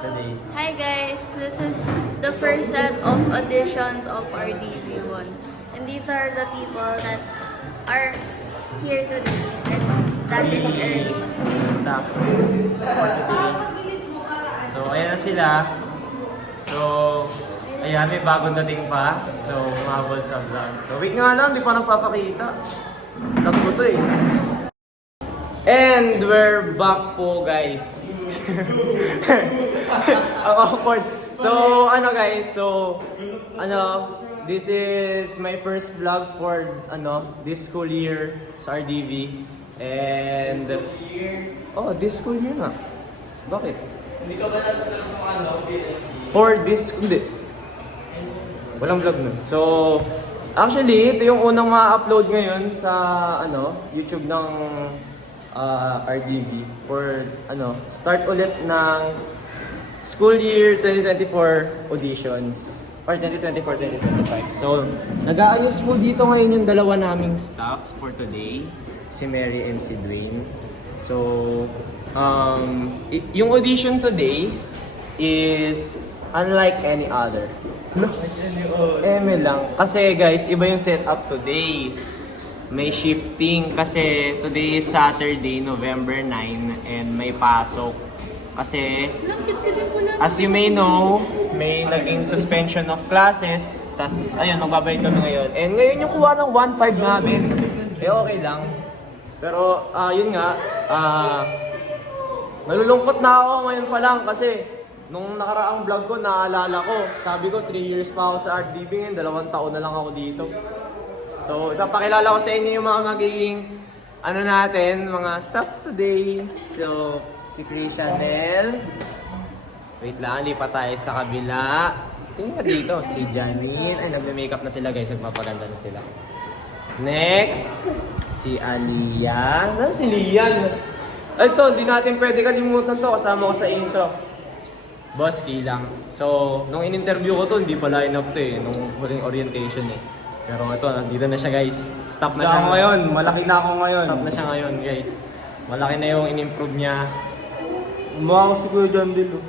today? Hi guys, this is the first set of auditions of our DB1. And these are the people that are here today. And that is early. Staff for today. So, ayan na sila. So, ayan, may bagong dating pa. So, umabol sa vlog. So, wait nga lang, di pa nagpapakita. Vlog ko to eh. And we're back po, guys. Ang awkward. So, guys, this is my first vlog for, this school year sa RDV. And, this school year na. Bakit? Hindi ka ba nag-vlog for this, hindi. Walang vlog nun. So, actually, ito yung unang ma-upload ngayon sa, YouTube ng RDV for start ulit ng school year 2024 auditions or 2024-2025. So, nag-aayos po dito ngayon yung dalawa naming staffs for today, si Mary and si Dwayne. So, yung audition today is unlike any other. No, eme lang. Kasi guys, iba yung setup today. May shifting kasi today is Saturday, November 9 and may pasok. Kasi as you may know, may naging suspension of classes. Tas ayun, magbabalik kami ngayon. And ngayon yung kuha ng 1.5 namin. Okay lang. Pero yun nga, nalulungkot na ako ngayon pa lang kasi nung nakaraang vlog ko, naalala ko, sabi ko 3 years pa ako sa RDV ngayon, 2 taon na lang ako dito. So, ipapakilala ko sa inyo yung mga magiging natin, mga staff today. So, si Chris Chanel. Wait lang, lipat tayo sa kabila. Tingnan ka dito, si Janine. Ay, nagme-makeup na sila guys, nagpapaganda na sila. Next, si Aliyah. Ano si Lian? Ito, hindi natin pwede kalimutan to, kasama ko sa intro. Boss, lang. So, nung in-interview ko to, hindi pa line up to eh, nung huling orientation eh. Pero ito, nandito na siya guys. Stop na siya ngayon. Malaki na ako ngayon. Stop na siya ngayon guys. Malaki na yung in-improve niya. Mukha ko si Kuya Jandel.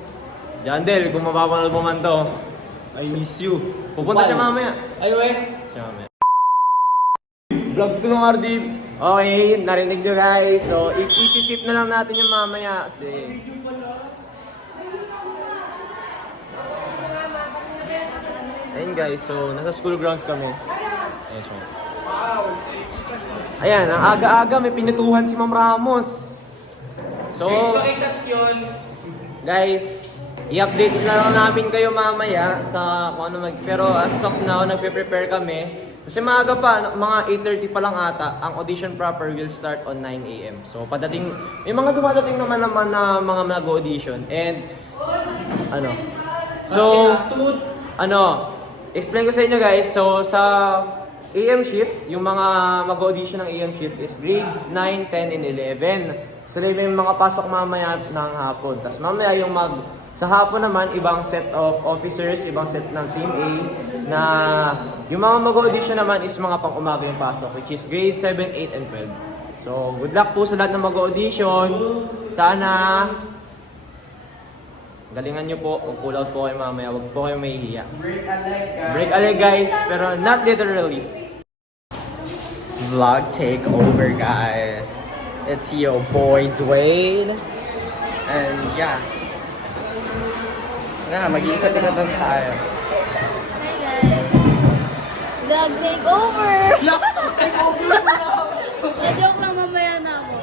Jandel, kung mapapanood mo man to, I miss you. pupunta siya mamaya. Ay, we. Siya mamaya. Vlog to ng RDV. Okay, narinig nyo guys. So, i-tip na lang natin yung mamaya. Kasi ayun guys, so nasa school grounds kami. Ayun siya. Ayan, ang aga-aga may pinutuhan si Ma'am Ramos. So, guys, i-update na lang namin kayo mamaya sa kung ano pero as of now, nagpe-prepare kami. Kasi maaga pa, mga 8:30 pa lang ata, ang audition proper will start on 9 AM. So, padating, may mga dumadating naman na mga mag-audition. And, explain ko sa inyo guys, so sa AM shift, yung mga mag-audition ng AM shift is grades 9, 10, and 11. So yung mga pasok mamaya ng hapon. Tapos mamaya yung sa hapon naman, ibang set of officers, ibang set ng Team A, na yung mga mag-audition naman is mga pang-umaga yung pasok, which is grades 7, 8, and 12. So good luck po sa lahat ng mag-audition. Sana galingan nyo po, kung pull out po kayo mamaya, huwag po kayo mahihiya. Break a leg guys, pero not literally. Vlog takeover, guys. It's your boy Dwayne. And yeah. Mag-iikot-ikot lang tayo. Hi guys. Vlog takeover! Vlog takeover na! Na-joke lang, mamaya na ako.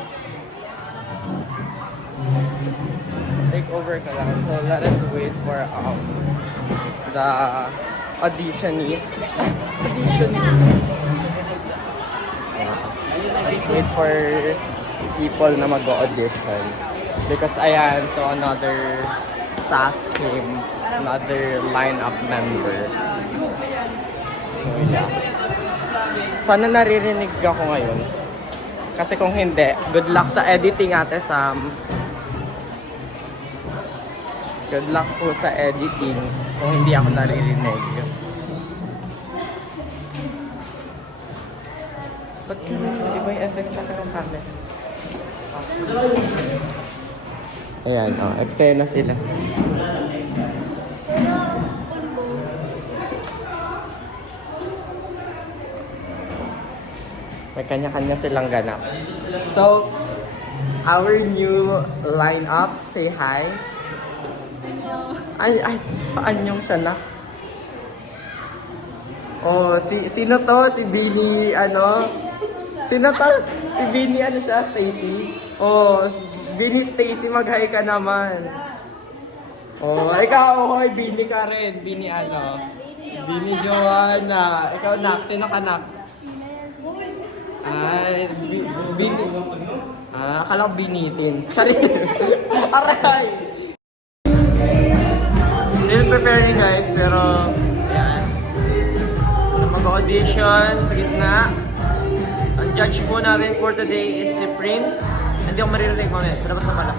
Takeover ka lang. So let us wait for the auditionees. Let's wait for people na mag-audition. Because ayan, so another staff came, another lineup member. So yeah. Sana naririnig ako ngayon. Kasi kung hindi, good luck sa editing, Ate Sam. Good luck po sa editing kung hindi ako naririnig. Ba't iba yung effects sa akin ng camera? Ayan, eksena sila. May kanya-kanya silang ganap. So, our new lineup, say hi. Ay, paanyong sana. Oh, sino to? Si Beanie, ano? Sino to? Si Beanie, ano siya? Stacy? Oh, Beanie Stacy, mag-hi ka naman. Oh, ikaw, hoy, Beanie ka rin. Beanie ano? Beanie Joanna. Ikaw, nak. Sino ka, nak? Ay, Beanie. Akala ko binitin. Sorry. Aray! Still preparing guys, pero ayan. Mag-audition sa gitna. Ang judge po natin for today is si Prince. Hindi ako maririnig mo sa labas na pala.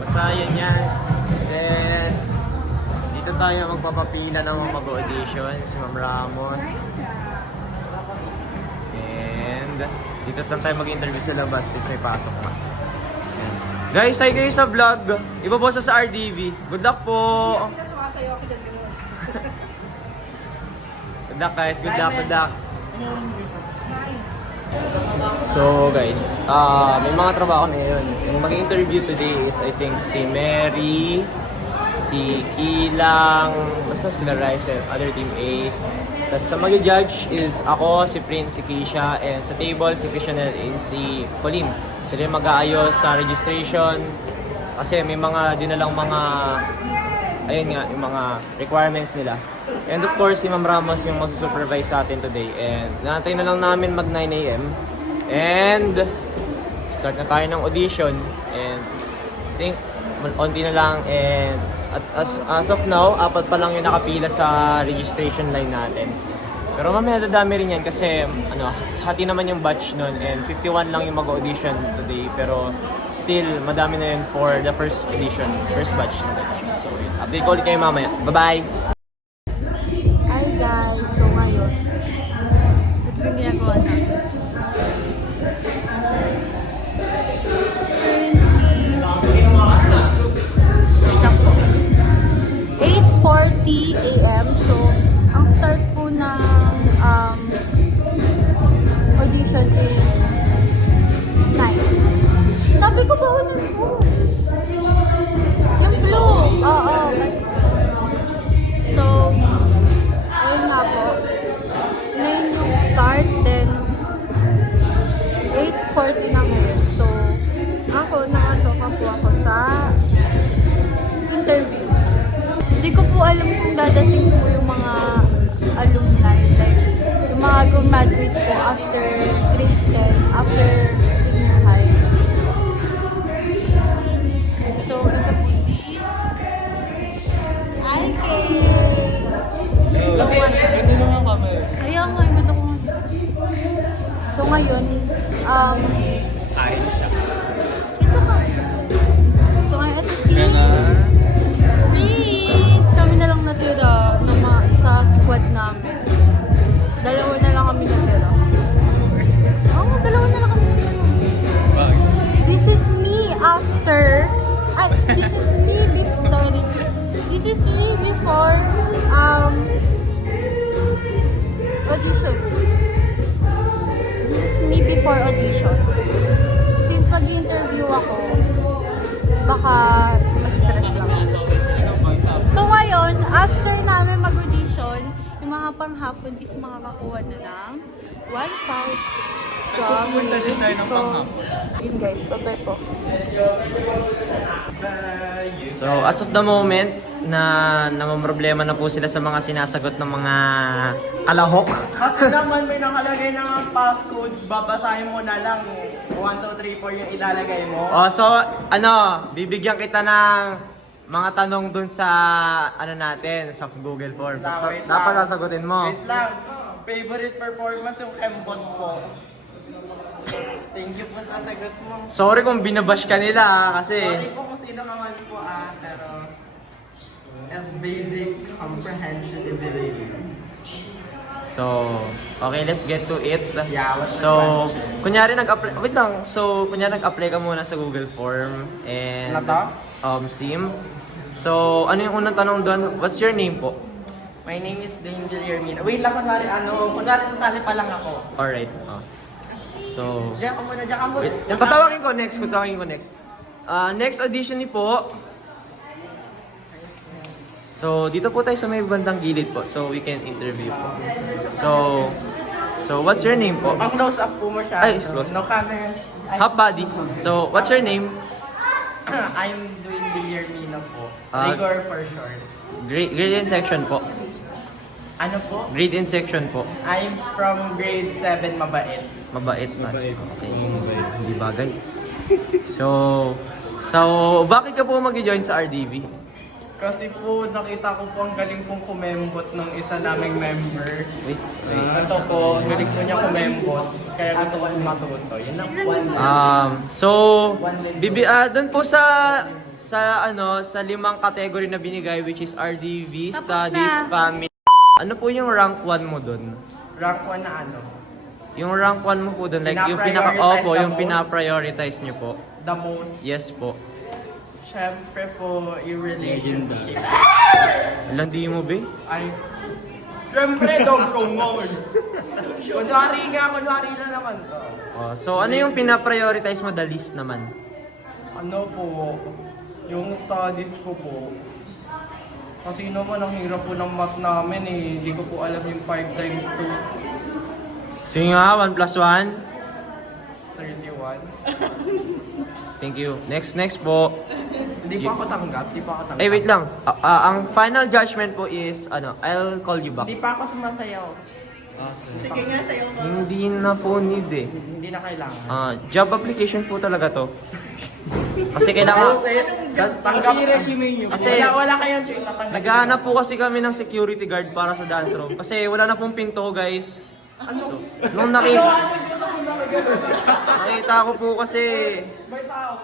Basta yun yan. Then, dito tayo magpapapila ng mga mag-audition. Si Ma'am Ramos. And, dito lang tayo mag-interview sa labas since may pasok pa. Ayan. Guys, hi kayo sa vlog. Ibabosa sa RDV. Good luck po! Good luck guys, good luck, good luck. So guys, may mga trabaho na yun. Yung mag-interview today is I think si Mary, si Kilang, basta sila Rice and other team A's. Tapos sa mag-judge is ako, si Prince, si Keisha, and sa table si Christianel and si Colleen. Sila yung mag-aayos sa registration kasi may mga dinalang mga ayun nga, yung mga requirements nila. And of course, si Ma'am Ramos yung mag-supervise sa atin today. And naantay na lang namin mag 9 AM. And start na tayo ng audition. And I think onti na lang. And as of now, 4 pa lang yung nakapila sa registration line natin. Pero mamaya dadami rin yan kasi hati naman yung batch nun. And 51 lang yung mag-audition today. Pero still, madami na yun for the first audition, first batch ng audition. So, yun. Update ko ulit kayo mamaya. Bye-bye! Hi guys! So ngayon, ito yung ginagawa natin. It's currently 8:40 AM. So, ang start po ng audition is 9. Sabi ko ba unan po? Yung flu! Oo. So, ayun nga po. 9 yung start, then 8:40 na ngayon. So, ako, nakatoka po ako sa interview. Hindi ko po alam kung dadating po yung mga alumni, like, yung mga graduates po after grade 10, after senior high. So, ito po si Alke. So, Hindi naman kami. ayaw nga, gusto ko nga. So, ngayon, Ayun siya. ito ka. So, ngayon, ito si Prince. Kami na lang natira sa squad namin. Dalawa na lang kami natira. Oo, dalawa na lang kami natira. This is me after... this is me before... Sorry. This is me before... audition. This is me before audition. Since mag-interview ako, baka ma-stress lang ako. So ngayon, after namin mag-audition, yung mga panghapon is makakakuha na ng Wi-Fi. So, Pupunta din tayo ng panghapon. Yun guys, bye po. So, as of the moment, namamroblema na po sila sa mga sinasagot ng mga kalahok. Kasi naman may nakalagay na passcode, babasahin mo na lang 1, 2, 3, 4 yung ilalagay mo. So, bibigyan kita ng mga tanong dun sa, natin, sa Google Form. Wait lang. Dapat sasagutin mo. Wait lang, favorite performance yung Kembot po. Thank you po sa sagot mo. Sorry kung binabash ka nila kasi... Sorry po kung sino ka man po pero as basic comprehension ability. So, okay, let's get to it. Yeah, what's the So, question? kunyari nag-apply, wait lang. So, kunyari nag-apply ka muna sa Google Form and Ano to? SIM. So, ano yung unang tanong doon? What's your name po? My name is Dane Villarmina. Wait lang, kunwari sasali pa lang ako. Alright. So, Diyan ka muna, diyan ka muna. wait, tatawagin ko next. Next audition ni po. So, dito po tayo sa may bandang gilid po. So, we can interview po. So what's your name po? Ang close up po mo siya. Ay, close No camera. Half body. So, what's your name? I'm doing Guillermino po. Ah. Rigor for short. Grade and section po. Ano po? Grade and section po. I'm from grade 7 mabait. Mabait na. Okay. Hindi bagay. So, bakit ka po mag-join sa RDB? Kasi po nakita ko po ang galing pong kumembot ng isa naming member. Wait. Ito po, galing po niya kumembot. Kaya gusto ko matuto. Yun lang po. So, doon po sa limang category na binigay, which is RDV, Tapos Studies, na. Family. Ano po yung rank 1 mo doon? Rank 1 na ano? Yung rank 1 mo po doon, like yung Pinaprioritize the yung most? pina-prioritize nyo po. The most. Yes po. Syempre po, yung relationship. Alam di mo ba? Ay, syempre, don't promote. Kunwari na naman to. Oh, so ano yung pina-prioritize mo the least naman? Ano po, yung studies ko po. Kasi naman, ang hirap po ng math namin eh. Hindi ko po alam yung 5 times 2. Sige nga, 1 plus 1. 31. Thank you. Next po. Hindi pa ako tanggap, Eh, wait lang. Ang final judgment po is, I'll call you back. Hindi pa ako sumasayaw. Sige nga, sayo ko. Hindi na po need eh. Hindi na kailangan. Job application po talaga to. Kasi kailangan... Tanggap resume nyo. Kasi- Wala kayong choice sa tanggap. Naghahanap po kasi kami ng security guard para sa dance room. Kasi wala na pong pinto, guys. So, nung nakita ko po kasi... May tao.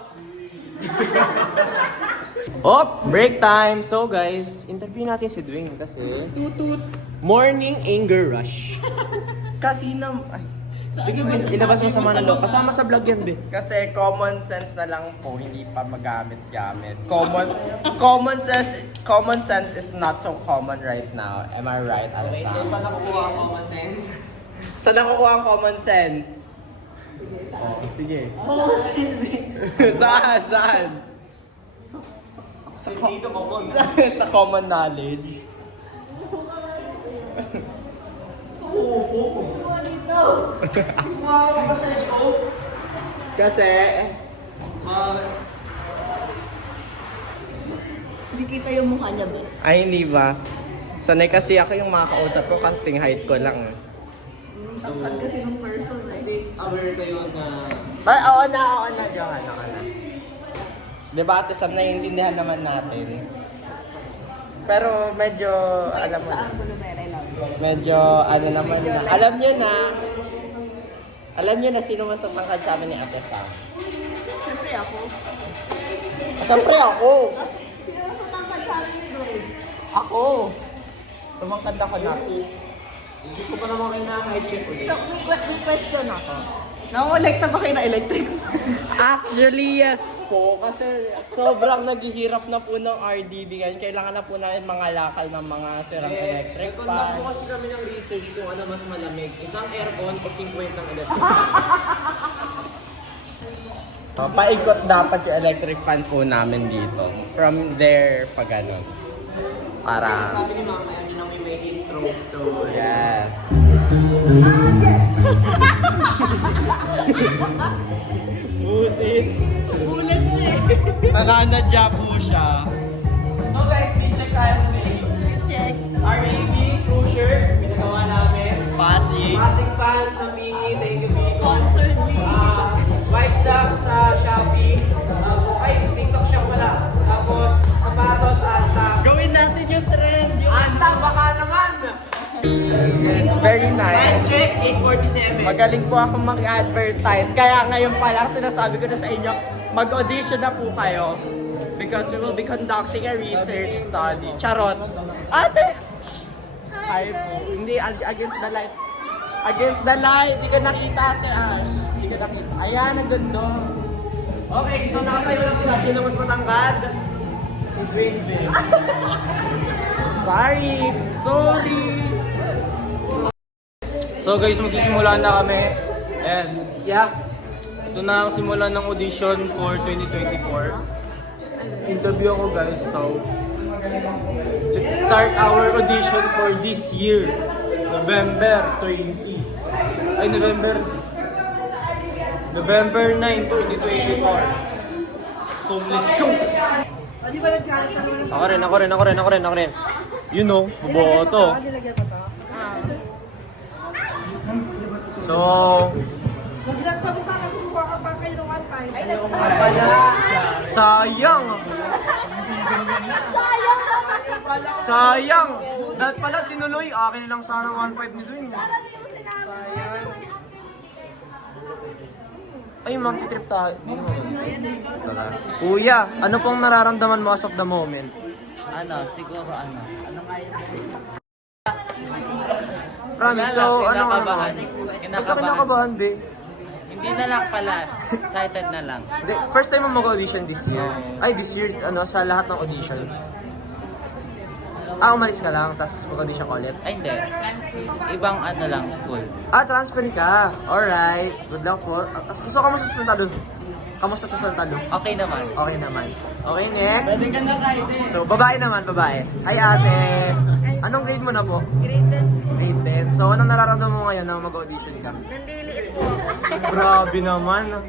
Break time! So guys, interview natin si Dwayne kasi... Tutut. Morning anger rush. Kasi ay. Sige, Ben, ilabas mo sa mga nalo. Kasama sa vlog yan, Ben. Kasi common sense na lang po, hindi pa magamit-gamit. Common sense is not so common right now. Am I right, Alsa? saan nakukuha ang common sense? Saan nakukuha ang common sense? Oh, sige. Saan? Dito common. Sa common knowledge. Wow, kasi show. Kasi, Hindi kita yung mukha niya, ba? ay hindi ba? Sanay kasi ako yung makakausap ko kasing height ko lang. Tapos kasi ng person At least aware kayo na... Ay, oo na, Johan, ako na. Diba, ate Sam, naiintindihan naman natin. Pero medyo, alam mo na. Saan mo na Medyo, ano naman na. Alam niyo na sino mas matangkad sa amin ni Ate Sam. Siyempre ako. Siyempre ako! Sino mas matangkad sa akin ni Dwayne? Ako! Tumangkad ako na. Hindi ko pa naman kayo na-check ulit. So, may question ako. Nangulik na ba kayo na electric? Actually, yes po. Kasi sobrang naghihirap na po ng RDB ngayon. Kailangan na po namin mga lakal ng mga sirang electric Nag-conduct po fan. kasi kami ng research kung ano mas malamig. Isang aircon o 50 ng electric. Paikot dapat yung electric fan po namin dito. From there, pag ano. Para... Sabi ni Mama, ayaw niyo na may heat stroke. So, Yes. Busit. Ulit mo eh. Nananadya po siya. So guys, check tayo today. Check. RAB, Cruiser, pinagawa namin. Pasig. Passing fans na Pingi, thank you Pingi. Sponsored me. White socks sa Shopee. TikTok shop wala. Tapos, sapatos, Anta. Gawin natin yung trend. Anta, baka naman! Very nice. Check, 847. Magaling po ako mag-advertise. Kaya ngayon pa lang sinasabi ko na sa inyo, mag-audition na po kayo. Because we will be conducting a research study. Charot. Ate! Hi po. Hindi, against the light. Against the light. Hindi ko nakita, Ate Ash. Hindi ko nakita. Ayan, ang ganda. Okay, so nakatayo lang sila. Sino mas matangkad? Si Dwayne din. Sorry. So guys, magsisimula na kami. And yeah, ito na ang simula ng audition for 2024. Interview ako guys, so let's start our audition for this year, November 20. Ay, November 9, 2024. So let's go! Ako rin. You know, boboto. So, sayang! Sayang! Dahil pala tinuloy, akin lang sana 1.5 nito yun. Ay, mag-trip tayo. Kuya, ano pong nararamdaman mo as of the moment? Siguro ano nga yun? Promise, so ano nga kinakabahan. Ba't ka kinakabahan, be? Hindi na lang pala. Excited na lang. Hindi, first time mo mag-audition this year? Ay, this year, sa lahat ng auditions? Umalis ka lang, tapos mag-audition ka ulit? Ay, hindi. Ibang ano lang, school. Transfer ka. Alright. Good luck po. So, kamusta sa Santa Lu? Kamusta sa Santa Lu? Okay naman. Okay naman. Okay, next. So, babae naman, babae. Hi, ate. Anong grade mo na po? Grade 10. So, anong nararamdaman mo ngayon na mag-audition ka? Nandiliit po ako. Grabe naman.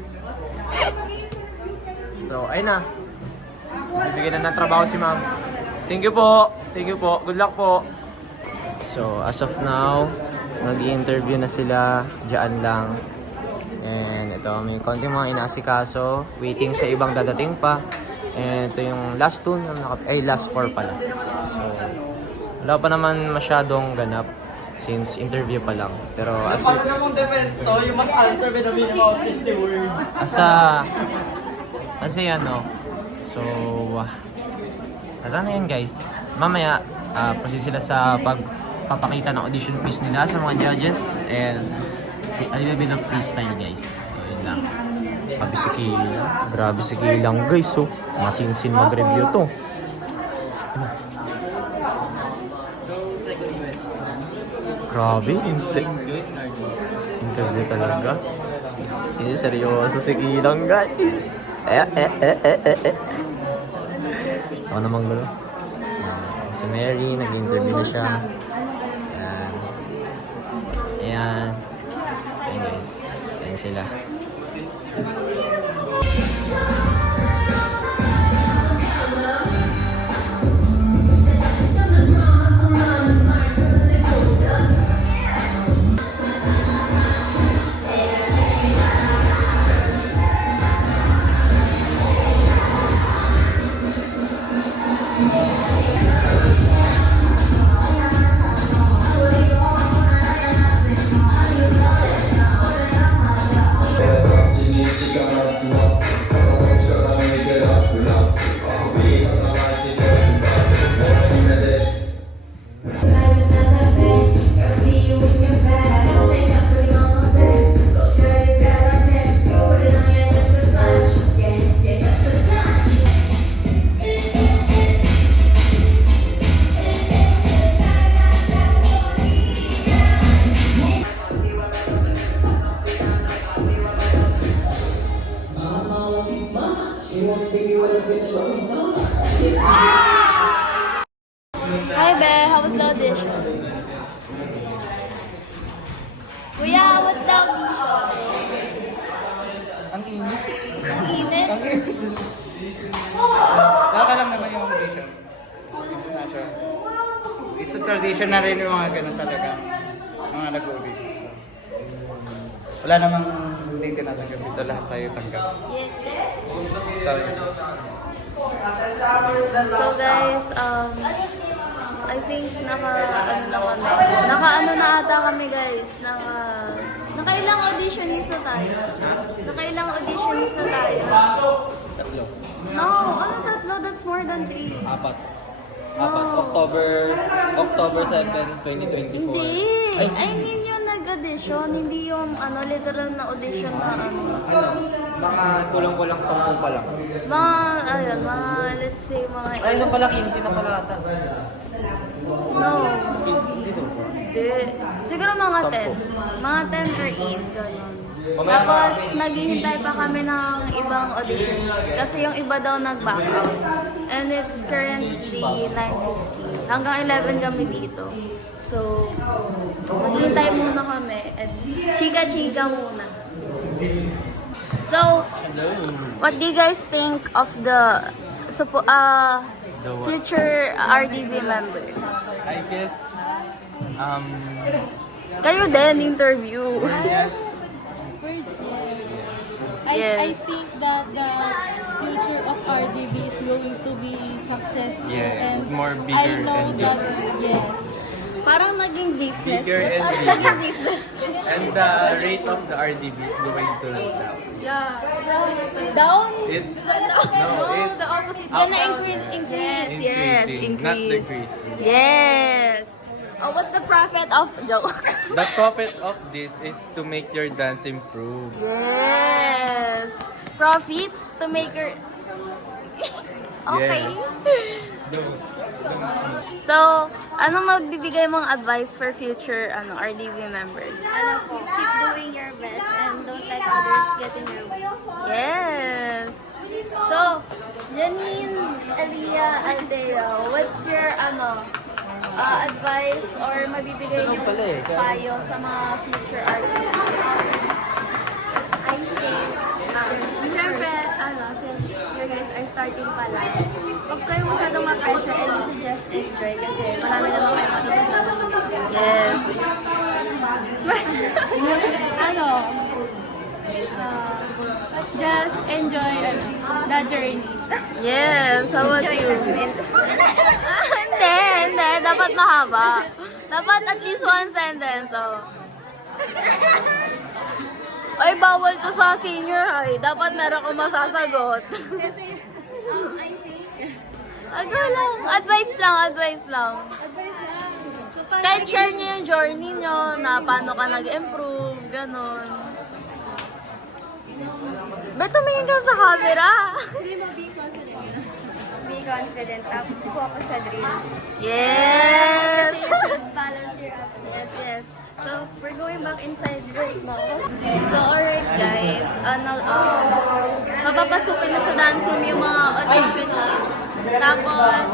So, ayun na. Bibigyan na ng trabaho si ma'am. Thank you po. Thank you po. Good luck po. So, as of now, nag-i-interview na sila. Diyan lang. And ito, may konting mga inaasikaso. Waiting sa ibang dadating pa. And ito yung last 2. Last 4 pala. So, wala pa naman masyadong ganap since interview pa lang. Pero as Pag namang defense to, you must answer with a minimum of 50 words. Kasi ano, so, na yun guys. Mamaya, proceed sila sa pagpapakita ng audition piece nila sa mga judges and a little bit of freestyle guys. So, yun lang. Grabe si Kilang guys, so, masinsin mag-review to. Grabe, interview talaga. Hindi seryoso si Kilang guys. Ako namang gulo. Si Mary, nag-interview na siya. Ayan. Ayan guys. Ayan sila. Hi, Be. How was the audition? Kuya, how was the audition? Ang init. Ang init? Ang init. Laka lang naman yung audition. It's natural. It's a tradition na rin yung mga ganun talaga. Mga nag-audition. Wala namang hindi tinatanggap dito. Lahat tayo tanggap. Yes, yes. Sorry. So guys, I think naka-ano na ata kami guys. Nakailang auditionista tayo? Nakailang auditionista tayo? Tatlo. No, ano tatlo? That's more than 3. Apat. No. October 7, 2024. Hindi. I mean yung nag-audition, hindi yung literal na audition na Mga kulang-kulang 10 pa lang. mga let's say mga... Ay, na pala, 15 na pala ata. No. Hindi daw. Hindi. Siguro mga 10. Mga 10 or 8, gano'n. Tapos, naghihintay pa kami ng ibang auditions. Kasi yung iba daw nag-back out. And it's currently 9:50. Hanggang 11 kami dito. So, maghihintay muna kami. And chika-chika muna. So, what do you guys think of the future RDB members? I guess, Kayo din, interview. yes. Yes. I think that the future of RDB is going to be successful. Yes, and it's more I bigger know and that, yes. Parang naging business. Bigger and Parang bigger. naging business. And the rate of the RDB is going to down. Yeah. Down? It's, No, it's the opposite. up. Gonna increase. Yes, Increasing, increase. not decreasing. Yes. Oh, what's the profit of joke? The profit of this is to make your dance improve. Yes. Profit to make your... Okay. So, ano magbibigay mong advice for future RDB members? Ano po, keep doing your best and don't let others get in your way. Yes. So, Janine Elia Aldeo, what's your advice or mabibigay yung payo sa mga future artists? I think, syempre, since you guys are starting pa lang, huwag kayo masyadong ma-pressure and you should just enjoy kasi marami naman kayo matutunan. Yes. Just enjoy the journey. Yes. How about you? Hindi. Dapat mahaba. Dapat at least one sentence. Oh. Ay, bawal to sa senior high. Dapat meron ko masasagot. Kasi, I think, Aga lang. Advice lang. advice lang. So, pag Kahit share niyo yung journey niyo na paano ka nag-improve, ganon. Ba't tumingin ka sa camera? sabi mo, be confident. Be confident. Tapos, focus sa dreams. Yes! Kasi you should balance your actions. Yes. So, we're going back inside right now. So, alright guys. Mapapasukin na sa dance room yung mga auditionees. Tapos,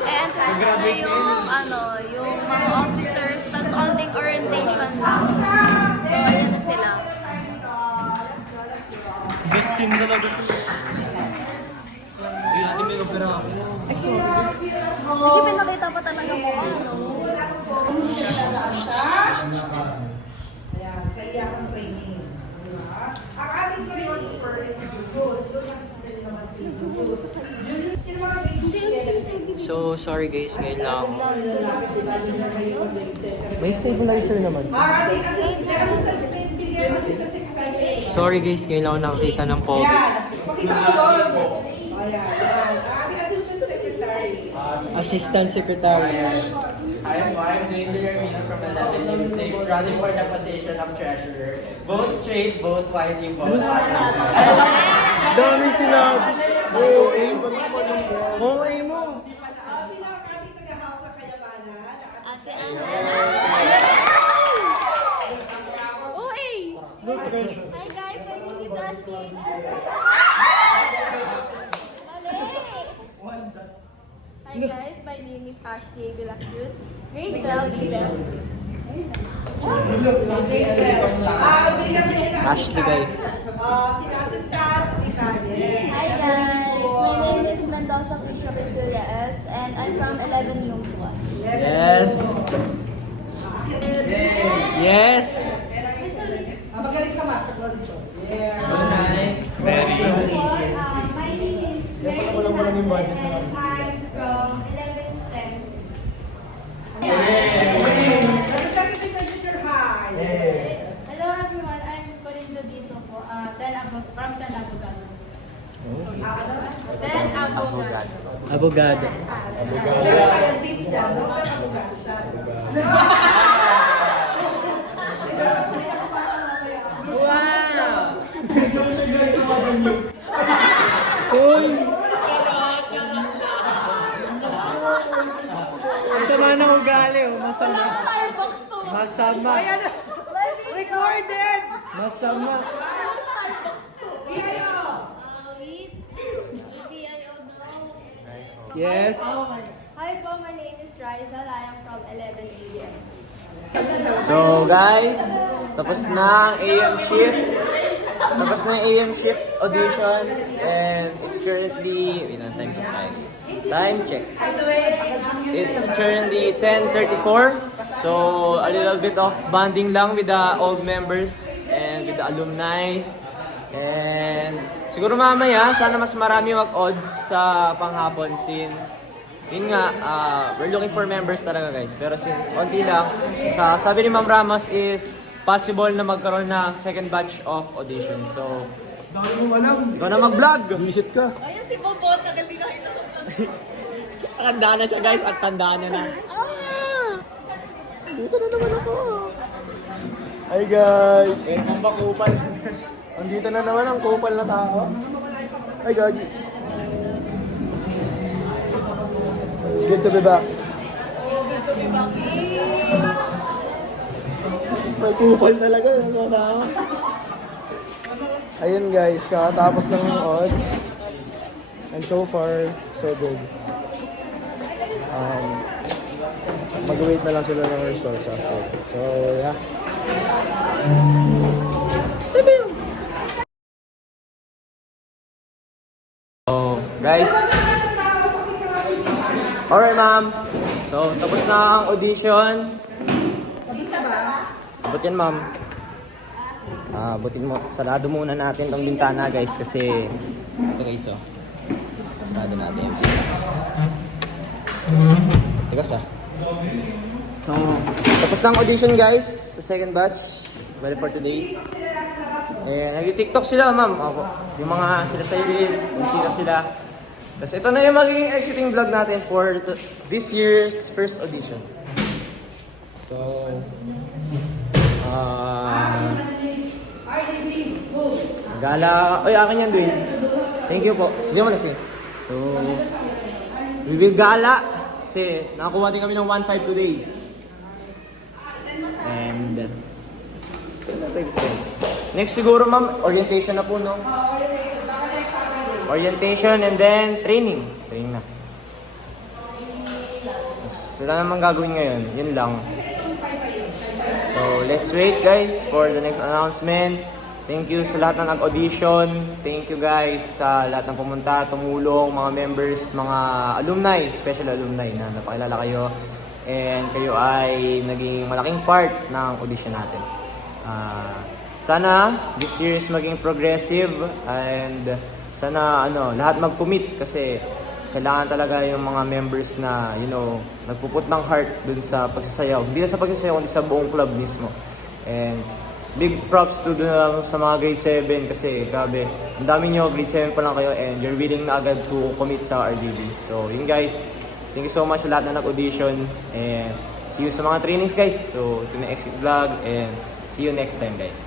e-entrance na yung mga officers. Tapos, onting orientation lang. So, ayun na sila. Best team talaga. Hindi natin may opera ako. Sige, pinakita pa talaga mo. Sa iyakang training. Ang ating training for is Jugos. Naman si Jugos. Sino mga training? So, sorry guys, ngayon lang. May stabilizer naman. Ang ating assistant bigyan assistant secretary. Sorry guys, ngayon lang ako nakakita ng pogi. Yan. Pakita mo doon. Ayan. Ang ating assistant secretary. Assistant Secretary. I'm doing the Armina from 1186, running for the position of treasurer. Both straight, both whitey, both Dami sinabi. Okay. Okay mo. Sino ang ating tagahawak na kayamanan? Ate Hi guys, my name is Ashley. Hi guys, my name is Ashley Vilacruz. Grade 12 leader. Bigyan mo nila Ashley guys. sino assistant secretary. Hi guys, my name is Mendoza Fisher Basilia S. And I'm from 11 Yung 1. Yes. Yes. Magaling sa math. Very. My name is Mary and I'm from 11 STEM. Representative ng junior high. Hello everyone, I'm Corinto dito po. From San Abogado. San Abogado. Abogado. Scientist siya, no? Abogado siya. Uy! Masama na ugali, oh. Masama. Masama. Recorded! Masama. Yes. Hi po, my name is Rizal. I am from 11 AM. So guys, tapos na ang AM shift. Tapos na yung AM shift auditions and it's currently, time check guys. Time check. It's currently 10:34. So a little bit of bonding lang with the old members and with the alumni. And siguro mamaya, sana mas marami mag-odds sa panghapon since yun nga, we're looking for members talaga guys. Pero since onti lang, sabi ni Ma'am Ramos is possible na magkaroon ng second batch of audition. So, ikaw na mag-vlog! Visit ka! Ayun si Bobot, tagal din nakita sa Tanda na siya guys, at tandaan na na. Dito na naman ako! Hi guys! Eh, ang bakupal. Andito na naman ang kupal na tao. Hi Gagi! It's good to be back. May kupal talaga. Masama. Ayun guys, kakatapos ng odds. And so far, so good. Mag-wait na lang sila ng results after. So, yeah. So, guys. Alright, ma'am. So, tapos na ang audition. Abot yan, ma'am. Abutin mo. Sarado muna natin tong bintana, guys. Kasi, ito guys, oh. Sarado natin. Tigas, ah. So, tapos na ang audition, guys. Sa second batch. Ready for today. Eh, nag-TikTok sila, ma'am. Opo. Yung mga sila sa ilin, yung sila. Tapos ito na yung magiging exiting vlog natin for this year's first audition. So, gala. Oy, akin yan, Dwayne. Thank you po. Sige mo na sige. So, we will gala. Kasi nakakuha din kami ng 1.5 today. And, next siguro, ma'am, orientation na po, no? Orientation and then training. Training na. Wala namang gagawin ngayon. Yun lang. So, let's wait guys for the next announcements. Thank you sa lahat na nag-audition. Thank you guys sa lahat ng pumunta, tumulong, mga members, mga alumni, special alumni na napakilala kayo. And kayo ay naging malaking part ng audition natin. Sana this year is maging progressive and sana lahat mag-commit kasi kailangan talaga yung mga members na, nagpuput ng heart dun sa pagsasayaw. Hindi na sa pagsasayaw, kundi sa buong club mismo. And big props to sa mga grade 7 kasi grabe, ang dami nyo, grade 7 pa lang kayo and you're willing na agad to commit sa RDB. So yun guys, thank you so much sa lahat na nag-audition and see you sa mga trainings guys. So ito na exit vlog and see you next time guys.